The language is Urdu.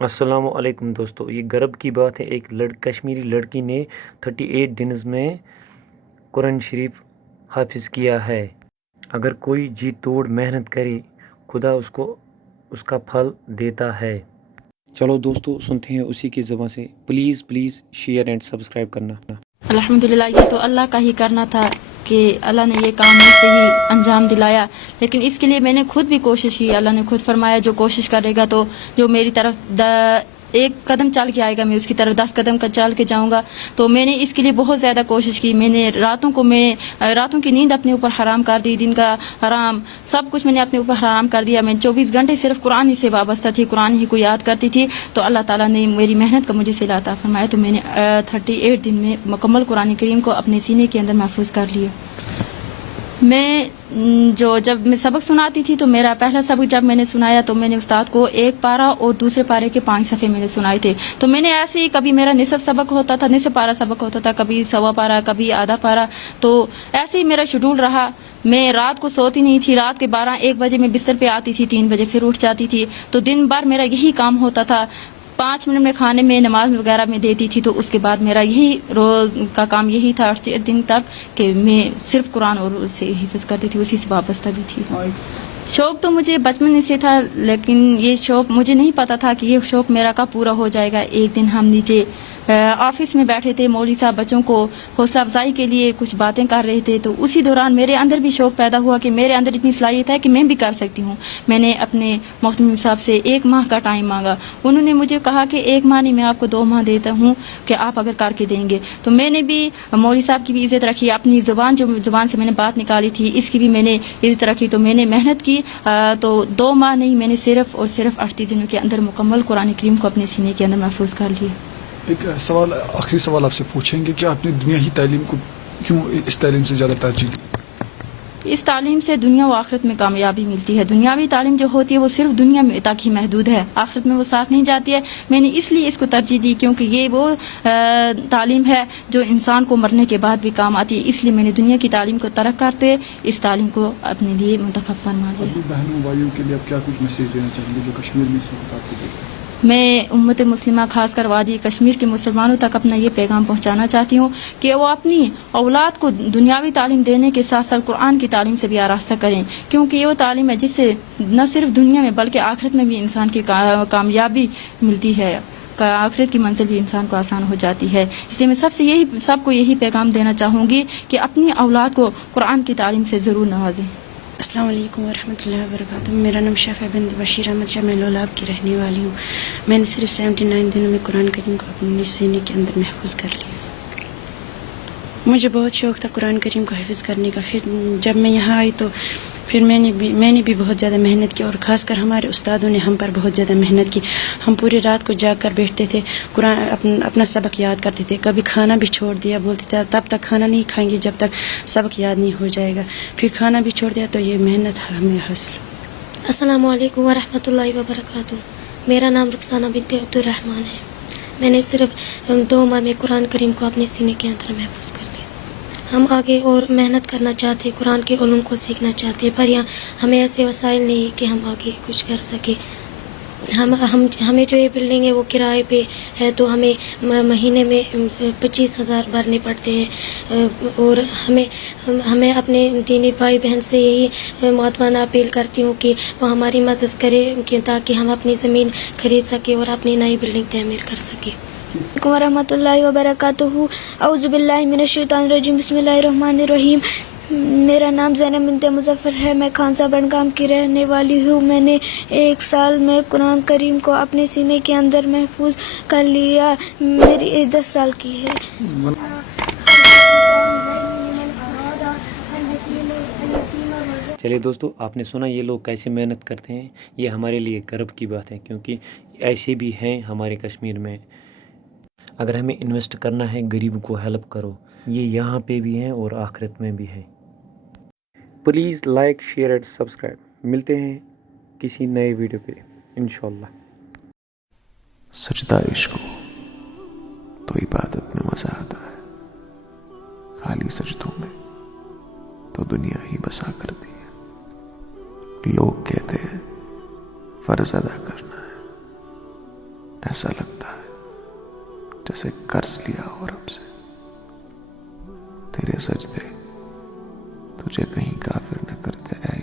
السلام علیکم دوستو، یہ گرب کی بات ہے، ایک کشمیری لڑکی نے 38 دنز میں قرآن شریف حافظ کیا ہے۔ اگر کوئی جی توڑ محنت کرے، خدا اس کا پھل دیتا ہے۔ چلو دوستو سنتے ہیں اسی کی زبان سے۔ پلیز شیئر اینڈ سبسکرائب کرنا۔ الحمدللہ، یہ تو اللہ کا ہی کرنا تھا کہ اللہ نے یہ کام مجھ سے ہی انجام دلایا، لیکن اس کے لیے میں نے خود بھی کوشش کی۔ اللہ نے خود فرمایا جو کوشش کرے گا تو جو میری طرف ایک قدم چل کے آئے گا، میں اس کی طرف 10 قدم کا چل کے جاؤں گا۔ تو میں نے اس کے لیے بہت زیادہ کوشش کی۔ میں نے راتوں کی نیند اپنے اوپر حرام کر دی، دن کا حرام، سب کچھ میں نے اپنے اوپر حرام کر دیا۔ میں 24 گھنٹے صرف قرآن ہی سے وابستہ تھی، قرآن ہی کو یاد کرتی تھی۔ تو اللہ تعالیٰ نے میری محنت کا مجھے صلہ عطا فرمایا، تو میں نے 38 دن میں مکمل قرآن کریم کو اپنے سینے کے اندر محفوظ کر لیا۔ جب میں سبق سناتی تھی تو میرا پہلا سبق جب میں نے سنایا تو میں نے استاد کو ایک پارہ اور دوسرے پارے کے 5 صفحے میں نے سنائے تھے۔ تو میں نے ایسے ہی کبھی میرا نصف سبق ہوتا تھا، نصف پارہ سبق ہوتا تھا، کبھی سوا پارہ، کبھی آدھا پارہ، تو ایسے ہی میرا شیڈول رہا۔ میں رات کو سوتی نہیں تھی، رات کے 12-1 بجے میں بستر پہ آتی تھی، 3 بجے پھر اٹھ جاتی تھی۔ تو دن بھر میرا یہی کام ہوتا تھا۔ 5 منٹ میں کھانے میں نماز وغیرہ میں دیتی تھی، تو اس کے بعد میرا یہی روز کا کام یہی تھا 8 دن تک کہ میں صرف قرآن اور اسے حفظ کرتی تھی، اسی سے وابستہ بھی تھی۔ شوق تو مجھے بچپن سے تھا، لیکن یہ شوق مجھے نہیں پتا تھا کہ یہ شوق میرا کب پورا ہو جائے گا۔ ایک دن ہم نیچے آفس میں بیٹھے تھے، مولوی صاحب بچوں کو حوصلہ افزائی کے لیے کچھ باتیں کر رہے تھے، تو اسی دوران میرے اندر بھی شوق پیدا ہوا کہ میرے اندر اتنی صلاحیت ہے کہ میں بھی کر سکتی ہوں۔ میں نے اپنے محتمم صاحب سے 1 ماہ کا ٹائم مانگا۔ انہوں نے مجھے کہا کہ 1 ماہ نہیں، میں آپ کو 2 ماہ دیتا ہوں کہ آپ اگر کر کے دیں گے۔ تو میں نے بھی مولوی صاحب کی بھی عزت رکھی، اپنی زبان سے میں نے بات نکالی تھی، اس کی بھی میں نے عزت رکھی۔ تو میں نے محنت کی، تو 2 ماہ نہیں، میں نے صرف اور صرف 38 دنوں کے اندر مکمل قرآن کریم کو اپنے سینے کے اندر محفوظ کر لیا۔ ایک سوال، آخری سوال آپ سے پوچھیں گے کہ آپ نے دنیا ہی تعلیم کو کیوں اس تعلیم سے زیادہ ترجیح دی؟ اس تعلیم سے دنیا و آخرت میں کامیابی ملتی ہے۔ دنیاوی تعلیم جو ہوتی ہے وہ صرف دنیا میں تک ہی محدود ہے، آخرت میں وہ ساتھ نہیں جاتی ہے۔ میں نے اس لیے اس کو ترجیح دی کیونکہ یہ وہ تعلیم ہے جو انسان کو مرنے کے بعد بھی کام آتی ہے، اس لیے میں نے دنیا کی تعلیم کو ترک کرتے اس تعلیم کو اپنے لیے منتخب فرما دیا۔ اپنی بہنوں بھائیوں کے لیے آپ کیا کچھ میسیج دینا چاہیں گے جو کشمیر میں اس وقت آپ کو دیکھتے ہیں؟ میں امت مسلمہ خاص کر وادی کشمیر کے مسلمانوں تک اپنا یہ پیغام پہنچانا چاہتی ہوں کہ وہ اپنی اولاد کو دنیاوی تعلیم دینے کے ساتھ ساتھ قرآن کی تعلیم سے بھی آراستہ کریں، کیونکہ یہ وہ تعلیم ہے جس سے نہ صرف دنیا میں بلکہ آخرت میں بھی انسان کی کامیابی ملتی ہے، آخرت کی منزل بھی انسان کو آسان ہو جاتی ہے۔ اس لیے میں سب کو یہی پیغام دینا چاہوں گی کہ اپنی اولاد کو قرآن کی تعلیم سے ضرور نوازیں۔ السلام علیکم ورحمۃ اللہ وبرکاتہ۔ میرا نام شفیع بنت بشیر احمد شاہ، میں لولاب کی رہنے والی ہوں۔ میں نے صرف 79 دنوں میں قرآن کریم کو اپنے سینے کے اندر محفوظ کر لیا۔ مجھے بہت شوق تھا قرآن کریم کو حفظ کرنے کا۔ پھر جب میں یہاں آئی تو پھر میں نے بھی بہت زیادہ محنت کی، اور خاص کر ہمارے استادوں نے ہم پر بہت زیادہ محنت کی۔ ہم پوری رات کو جاگ کر بیٹھتے تھے، قرآن اپنا سبق یاد کرتے تھے، کبھی کھانا بھی چھوڑ دیا، بولتے تھے تب تک کھانا نہیں کھائیں گے جب تک سبق یاد نہیں ہو جائے گا، پھر کھانا بھی چھوڑ دیا، تو یہ محنت ہمیں حاصل ہوئی۔ السلام علیکم ورحمۃ اللہ وبرکاتہ۔ میرا نام رخسانہ بنت عبد الرحمن ہے۔ میں نے صرف 2 ماہ میں قرآن کریم کو اپنے سینے کے اندر محفوظ کر لیا۔ ہم آگے اور محنت کرنا چاہتے ہیں، قرآن کے علوم کو سیکھنا چاہتے ہیں، پر یہاں ہمیں ایسے وسائل نہیں کہ ہم آگے کچھ کر سکیں۔ ہمیں جو یہ بلڈنگ ہے وہ کرائے پہ ہے، تو ہمیں مہینے میں 25,000 بھرنے پڑتے ہیں، اور ہمیں اپنے دینی بھائی بہن سے یہی معتمانہ اپیل کرتی ہوں کہ وہ ہماری مدد کرے تاکہ ہم اپنی زمین خرید سکیں اور اپنی نئی بلڈنگ تعمیر کر سکیں۔ وعلیکم ورحمۃ اللہ وبرکاتہ۔ اعوذ باللہ من الشیطان الرجیم، بسم اللہ الرحمن الرحیم۔ میرا نام زینب بنت مظفر ہے، میں خانسا بڈگام کی رہنے والی ہوں۔ میں نے 1 سال میں قرآن کریم کو اپنے سینے کے اندر محفوظ کر لیا۔ میری ایج 10 سال کی ہے۔ چلیے دوستو، آپ نے سنا یہ لوگ کیسے محنت کرتے ہیں۔ یہ ہمارے لیے گرب کی بات ہے، کیونکہ ایسے بھی ہیں ہمارے کشمیر میں۔ اگر ہمیں انویسٹ کرنا ہے، غریبوں کو ہیلپ کرو، یہ یہاں پہ بھی ہیں اور آخرت میں بھی ہے۔ Please like, share and subscribe. ملتے ہیں کسی نئے ویڈیو پہ انشاءاللہ۔ سجدہ عشق ہو تو عبادت میں مزہ آتا ہے، خالی سجدوں میں تو دنیا ہی بسا کرتی ہے۔ لوگ کہتے ہیں فرض ادا کرنا ہے، ایسا لگتا ہے جیسے قرض لیا ہو رب سے. تیرے سجدے تجھے کہیں کافر نہ کرتے اے